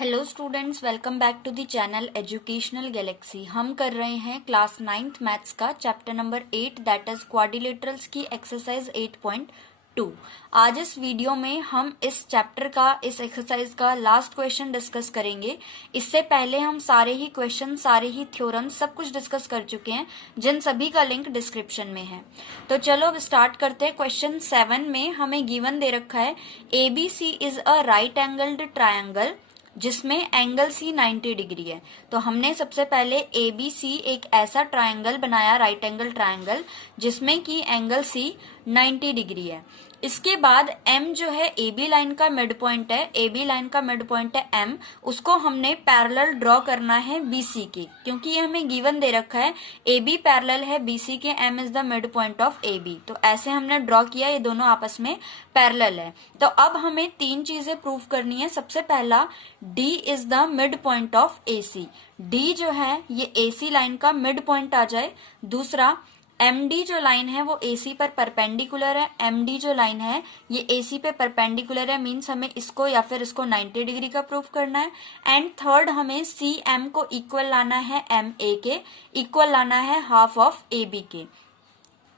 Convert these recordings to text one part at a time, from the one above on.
Hello students, welcome back to the channel Educational Galaxy. हम कर रहे हैं क्लास 9th मैथ्स का chapter number 8 that is quadrilaterals की एक्सरसाइज 8.2। आज इस वीडियो में हम इस चैप्टर का, इस एक्सरसाइज का लास्ट क्वेश्चन डिस्कस करेंगे। इससे पहले हम सारे ही क्वेश्चन, सारे ही थ्योरम सब कुछ डिस्कस कर चुके हैं, जिन सभी का लिंक डिस्क्रिप्शन में है। तो चलो अब स्टार्ट करते हैं। क्वेश्चन 7 में हमें गिवन दे रखा है ABC is a right angled triangle जिसमें एंगल सी 90 डिग्री है। तो हमने सबसे पहले ABC एक ऐसा ट्रायंगल बनाया, राइट एंगल ट्रायंगल, जिसमें कि एंगल सी 90 डिग्री है। इसके बाद M जो है AB लाइन का मिड पॉइंट है, AB लाइन का मिड पॉइंट है M, उसको हमने पैरेलल ड्रॉ करना है BC के, क्योंकि ये हमें गिवन दे रखा है AB पैरेलल है BC के, M is the mid point of AB। तो ऐसे हमने ड्रॉ किया, ये दोनों आपस में पैरेलल है। तो अब हमें तीन चीजें प्रूव करनी है। सबसे पहला, D is the mid point of AC। D जो है ये AC लाइन का मिड पॉइंट आ जाए। दूसरा, MD जो लाइन है वो AC पर परपेंडिकुलर है। MD जो लाइन है ये AC पे परपेंडिकुलर है, मीन्स हमें इसको या फिर इसको 90 डिग्री का प्रूफ करना है। एंड थर्ड, हमें CM को इक्वल लाना है MA के, इक्वल लाना है हाफ ऑफ AB के।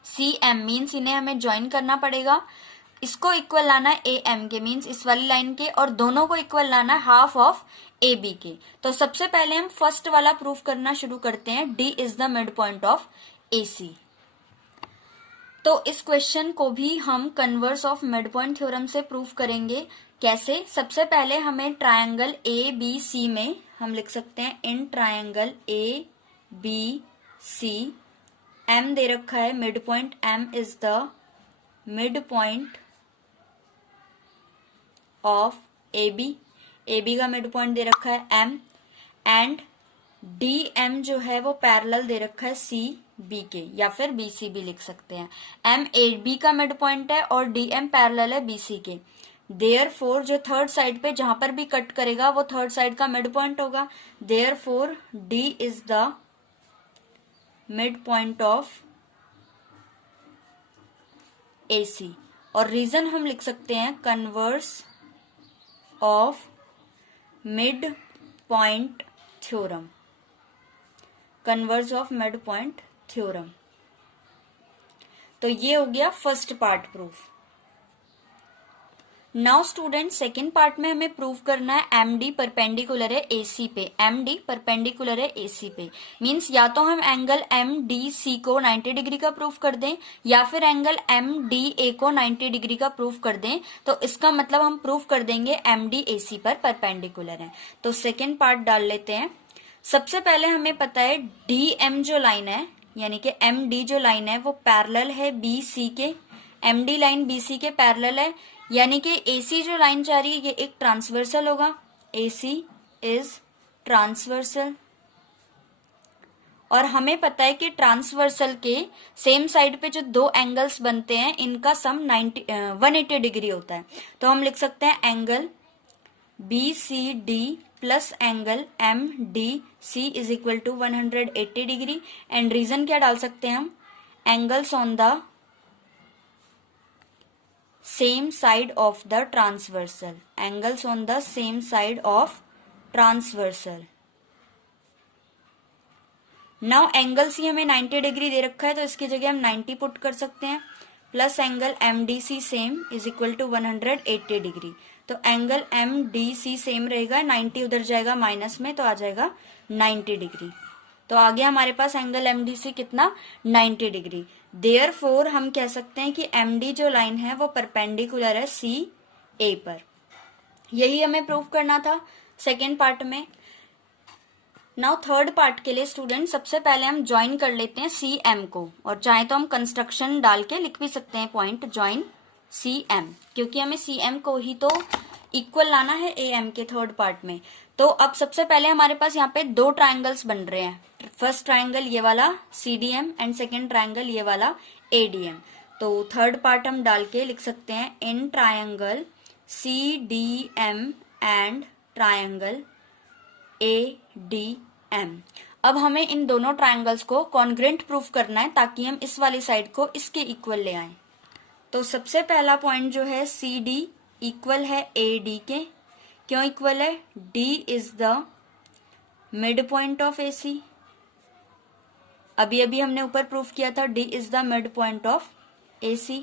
CM मीन्स इन्हें हमें ज्वाइन करना पड़ेगा, इसको इक्वल लाना है AM के, मीन्स इस वाली लाइन के, और दोनों को इक्वल लाना है हाफ ऑफ AB के। तो सबसे पहले हम फर्स्ट वाला प्रूफ करना शुरू करते हैं, D is the mid point of AC। तो इस क्वेश्चन को भी हम converse of mid point theorem से प्रूफ करेंगे। कैसे? सबसे पहले हमें ट्रायंगल ABC में हम लिख सकते हैं, इन ट्रायंगल ABC M दे रखा है mid point, M is the mid point of AB का मिड पॉइंट दे रखा है M, एंड DM जो है वो पैरेलल दे रखा है CB के, या फिर BC भी लिख सकते हैं। M AB का मिड पॉइंट है और DM पैरेलल है BC के। देयरफॉर जो थर्ड साइड पे जहां पर भी कट करेगा वो थर्ड साइड का मिड पॉइंट होगा। Therefore D is the mid point of AC। और रीजन हम लिख सकते हैं converse of mid point theorem, converse of mid point theorem. तो ये हो गया first part proof. Now student, second part में हमें प्रूव करना है MD परपेंडिकुलर है AC पे। MD परपेंडिकुलर है AC पे मींस या तो हम एंगल MDC को 90 डिग्री का प्रूफ कर दें, या फिर एंगल MDA को 90 डिग्री का प्रूफ कर दें। तो इसका मतलब हम प्रूफ कर देंगे MD AC पर परपेंडिकुलर है। तो सेकेंड पार्ट डाल लेते हैं। सबसे पहले हमें पता है DM जो लाइन है, यानी कि MD जो लाइन है वो पैरेलल है BC के। MD लाइन BC के पैरेलल है, यानी कि AC जो लाइन जा रही है ये एक ट्रांसवर्सल होगा। AC इज ट्रांसवर्सल, और हमें पता है कि ट्रांसवर्सल के सेम साइड पे जो दो एंगल्स बनते हैं इनका सम 180 डिग्री होता है। तो हम लिख सकते हैं angle BCD plus angle MDC is equal to 180 degree. And reason क्या डाल सकते हैं हम? Angles on the same side of the transversal, angles on the same side of transversal. Now angle C हमें 90 डिग्री दे रखा है, तो इसकी जगह हम 90 पुट कर सकते हैं, plus angle MDC same is equal to 180 degree. तो एंगल MDC सेम रहेगा, 90 उधर जाएगा माइनस में, तो आ जाएगा 90 डिग्री। तो आ गया हमारे पास एंगल MDC कितना? 90 डिग्री। देयरफॉर हम कह सकते हैं कि MD जो लाइन है वो परपेंडिकुलर है CA पर। यही हमें प्रूव करना था सेकेंड पार्ट में। नाउ थर्ड पार्ट के लिए स्टूडेंट, सबसे पहले हम ज्वाइन कर लेते हैं CM को, और चाहे तो हम कंस्ट्रक्शन डाल के लिख भी सकते हैं पॉइंट ज्वाइन CM, क्योंकि हमें CM को ही तो इक्वल लाना है AM के थर्ड पार्ट में। तो अब सबसे पहले हमारे पास यहाँ पे दो ट्राइंगल्स बन रहे हैं। फर्स्ट ट्राइंगल ये वाला CDM एंड सेकेंड ट्राइंगल ये वाला ADM। तो थर्ड पार्ट हम डाल के लिख सकते हैं, in triangle CDM and triangle ADM। अब हमें इन दोनों ट्राइंगल्स को कॉन्ग्रेंट प्रूफ करना है, ताकि हम इस वाली साइड को इसके इक्वल ले आए। तो सबसे पहला पॉइंट जो है CD इक्वल है AD के, क्यों इक्वल है? D is the mid point of AC। अभी अभी हमने ऊपर प्रूफ किया था D is the mid point of AC।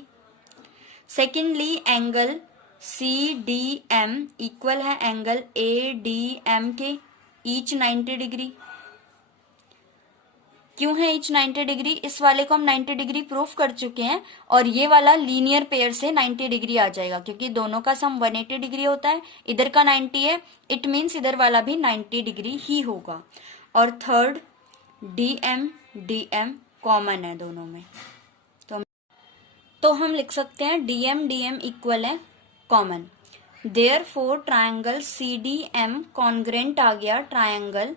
Secondly angle CDM equal है एंगल ADM के, ईच 90 डिग्री। क्यों है ईच 90 डिग्री? इस वाले को हम 90 डिग्री प्रूफ कर चुके हैं और ये वाला लीनियर पेयर से 90 डिग्री आ जाएगा, क्योंकि दोनों का सम 180 डिग्री होता है, इधर का 90 है, इट मीन्स इधर वाला भी 90 डिग्री ही होगा। और थर्ड DM DM कॉमन है दोनों में, तो हम लिख सकते हैं DM DM इक्वल है common. Therefore triangle CDM congruent आ गया ट्रायंगल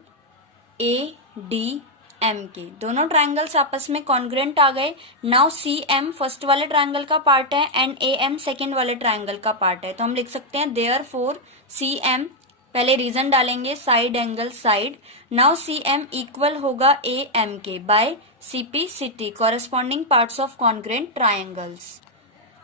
ADM के। दोनों ट्रायंगल्स आपस में कॉन्ग्रेंट आ गए। नाउ CM फर्स्ट वाले ट्रायंगल का पार्ट है एंड AM सेकेंड वाले ट्रायंगल का पार्ट है, तो हम लिख सकते हैं देयरफॉर CM, पहले रीजन डालेंगे side angle side. Now CM equal होगा AM के by CP/CT corresponding parts of congruent triangles.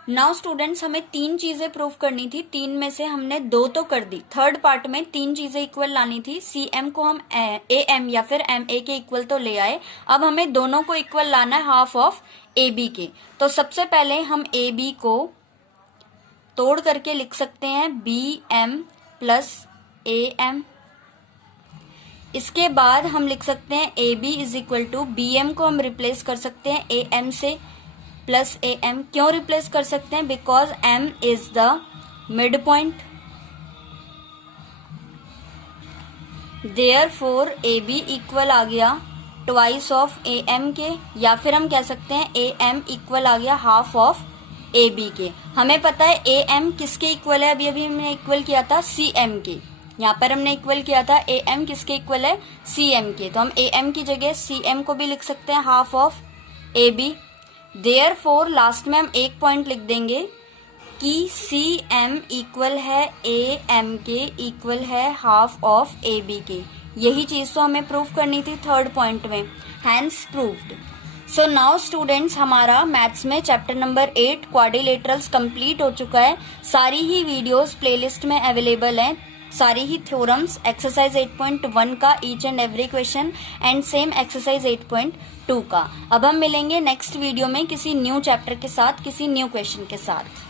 Now students हमें 3 चीजें प्रूव करनी थी, 3 में से हमने 2 तो कर दी, थर्ड पार्ट में 3 चीजें इक्वल लानी थी। CM को हम AM या फिर MA के इक्वल तो ले आए, अब हमें दोनों को इक्वल लाना है हाफ ऑफ AB के। तो सबसे पहले हम AB को तोड़ करके लिख सकते हैं BM प्लस AM। इसके बाद हम लिख सकते हैं AB is equal to BM को हम रिप्लेस कर सकते हैं AM से प्लस AM। क्यों रिप्लेस कर सकते हैं? Because M is the mid point. Therefore AB equal आ गया ट्वाइस ऑफ AM के, या फिर हम कह सकते हैं AM इक्वल आ गया हाफ ऑफ AB के। हमें पता है AM किसके इक्वल है, अभी अभी हमने इक्वल किया था CM के, यहाँ पर हमने इक्वल किया था AM किसके इक्वल है? CM के। तो हम AM की जगह CM को भी लिख सकते हैं half of AB। Therefore last में हम एक पॉइंट लिख देंगे कि CM इक्वल है AM के इक्वल है हाफ ऑफ AB के। यही चीज तो हमें प्रूव करनी थी थर्ड पॉइंट में, hence proved. So now students हमारा मैथ्स में चैप्टर नंबर 8 क्वाड्रिलेटरल्स कंप्लीट हो चुका है। सारी ही वीडियोस प्लेलिस्ट में अवेलेबल हैं, सारी ही थ्योरम्स, एक्सरसाइज 8.1 का each and every question and same exercise 8.2 का। अब हम मिलेंगे नेक्स्ट वीडियो में किसी न्यू चैप्टर के साथ, किसी न्यू क्वेश्चन के साथ।